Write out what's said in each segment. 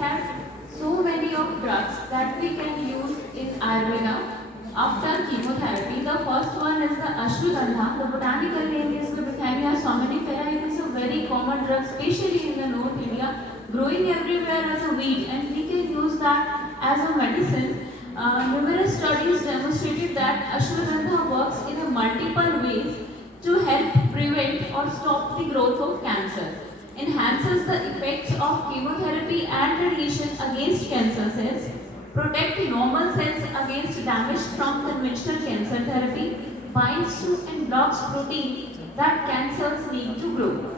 have so many of drugs that we can use in Ayurveda after chemotherapy. The first one is the Ashwagandha. The botanical name is the Bethania somnifera. It is a very common drug, especially in the North India, growing everywhere as a weed, and we can use that as a medicine. Numerous studies demonstrated that Ashwagandha works in a multiple ways to help prevent or stop the growth of cancer, enhances the effects of chemotherapy and radiation against cancer cells, protect normal cells against damage from conventional cancer therapy, binds to and blocks protein that cancers need to grow.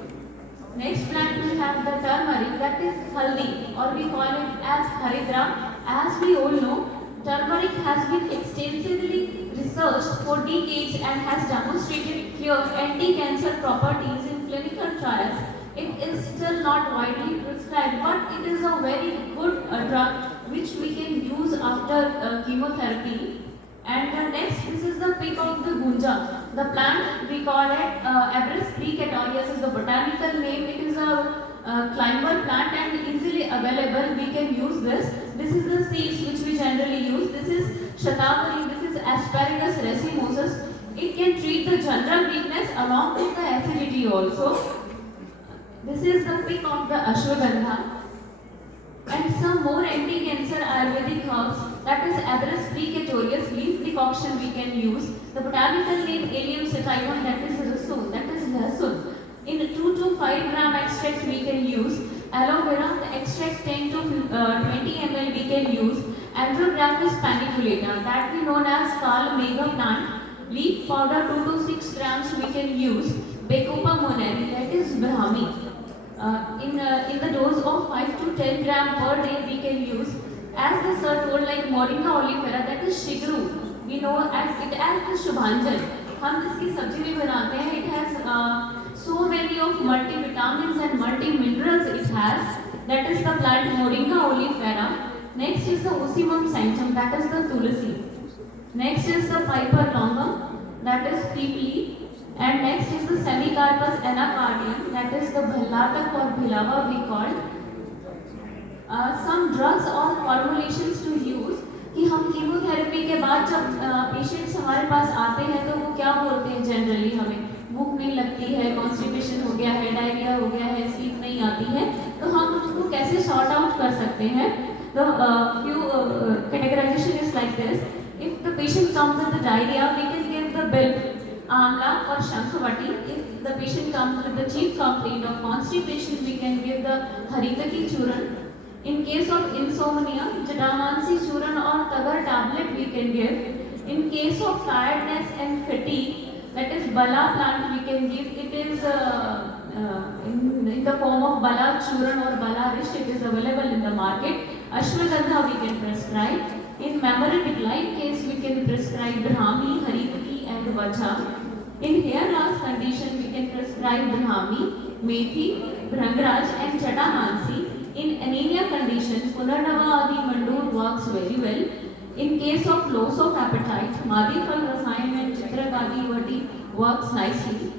Next plant we have the turmeric, that is haldi, or we call it as haridra. As we all know, turmeric has been extensively researched for decades and has demonstrated clear anti-cancer properties in clinical trials. It is still not widely prescribed, but it is a very good drug which we can use after chemotherapy. And next, this is the pick of the gunja. The plant, we call it Abrus precatorius is the botanical name. It is a climber plant and easily available. We can use this. This is the seeds which we generally use. This is shatavari, this is Asparagus racemosus. It can treat the general weakness along with the acidity also. This is the pick of the ashwagandha. And some more anti-cancer Ayurvedic herbs, that is Abrus precatorius leaf decoction we can use. The botanical name Allium sativum, that is rasun, that is lasun. In 2 to 5 gram extract we can use. Aloe vera, the extract 10 to 20 ml we can use. Andrographis paniculata, that we known as Kalamega plant. Leaf powder 2 to 6 grams we can use. Bacopa moneri, that is Brahmi. In the dose of 5 to 10 gram per day we can use. As the sir told, like Moringa oleifera, that is shigru, we know as it as the shubhanjan. हम इसकी सब्जी भी बनाते हैं. It has so many of multivitamins and multi-minerals it has. That is the plant Moringa oleifera. Next is the Ocimum sanctum, that is the tulsi. Next is the Piper longum, that is peepli. And next is the Semicarpus anacardium, that is the bhallatak or bhilava we call. Some drugs or formulations to use कि हम chemotherapy के बाद जब patients हमारे पास आते हैं तो वो क्या बोलते हैं जनरली, हमें भूख नहीं लगती है, कॉन्स्टिपेशन हो गया है, डायरिया हो गया है, स्लीप नहीं आती है, तो हम उसको कैसे सॉर्ट आउट कर सकते हैं. The few categorization is like this. If the patient comes with the diarrhea, we can give the bilk, amla or shankhavati. If the patient comes with the chief complaint of constipation, we can give the haritaki churan. In case of insomnia, Jatamansi Churan or Tagar tablet we can give. In case of tiredness and fatigue, that is Bala plant we can give. It is in the form of Bala Churan or Bala Rish. It is available in the market. Ashwagandha we can prescribe. In memory decline case, we can prescribe Brahmi, Haritaki and Vajha. In hair loss condition, we can prescribe Brahmi, Methi, Bhrangraj and Jatamansi. In anemia condition, Punarnava Adi Mandoor works very well. In case of loss of appetite, Madhifal Rasayan and Chitrakadi Vati works nicely.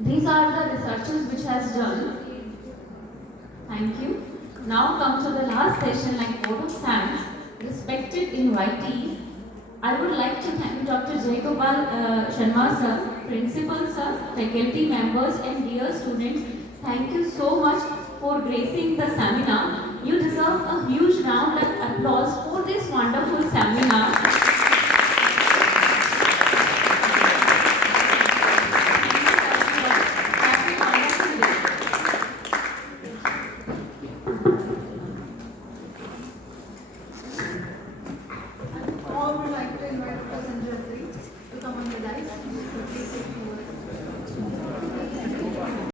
These are the researches which has done. Thank you. Now come to the last session, like vote of thanks. Respected invitees, I would like to thank Dr. Jayagopal Sharma sir, principal sir, faculty members and dear students. Thank you so much for gracing the seminar. You deserve a huge round of applause for this wonderful seminar.